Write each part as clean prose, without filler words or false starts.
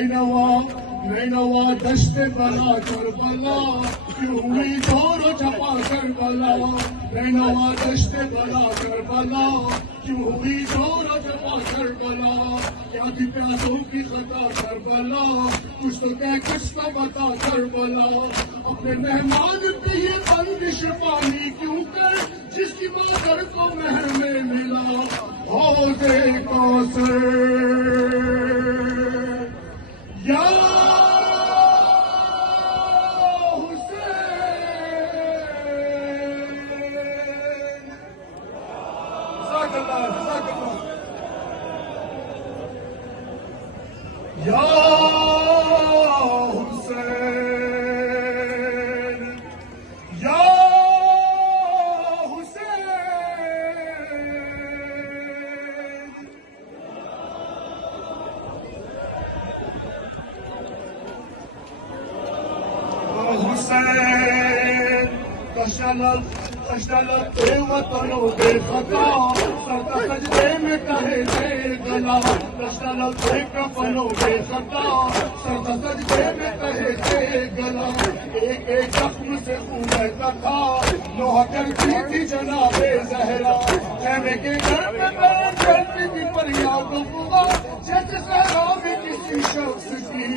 نینوا دشت بلا کربلا کیوں ہوئی دور چھپا کربلا نینوا دشت بلا کربلا کیوں ہوئی دور چھپا کربلا کیا تھی پیاسوں کی خطا کربلا کچھ تو کہہ کچھ تو بتا کربلا اپنے مہمان پہ یہ بندش پانی کیوں کر جس کی مادر کو مہر میں ملا حوض کوثر یا یا حسین یا حسین حسین کشلت وطنوں بے خطا سرتا سجدے میں کہے دے گلا کشلت کفنوں بے خطا سرتا سجدے میں کہے دے گلا ایک ایک زخم سے خون بہتا تھا لوہا کرتی تھی جناب زہرا خیمے کے گھر پہ بین چلتی تھی فریاد و فغان جیسے صحرا میں کسی شخص کی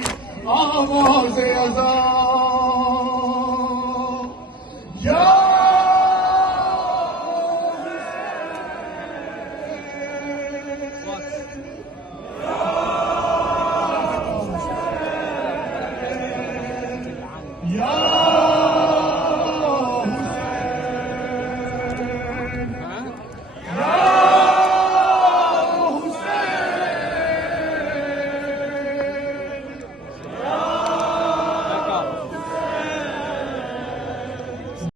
آواز اذان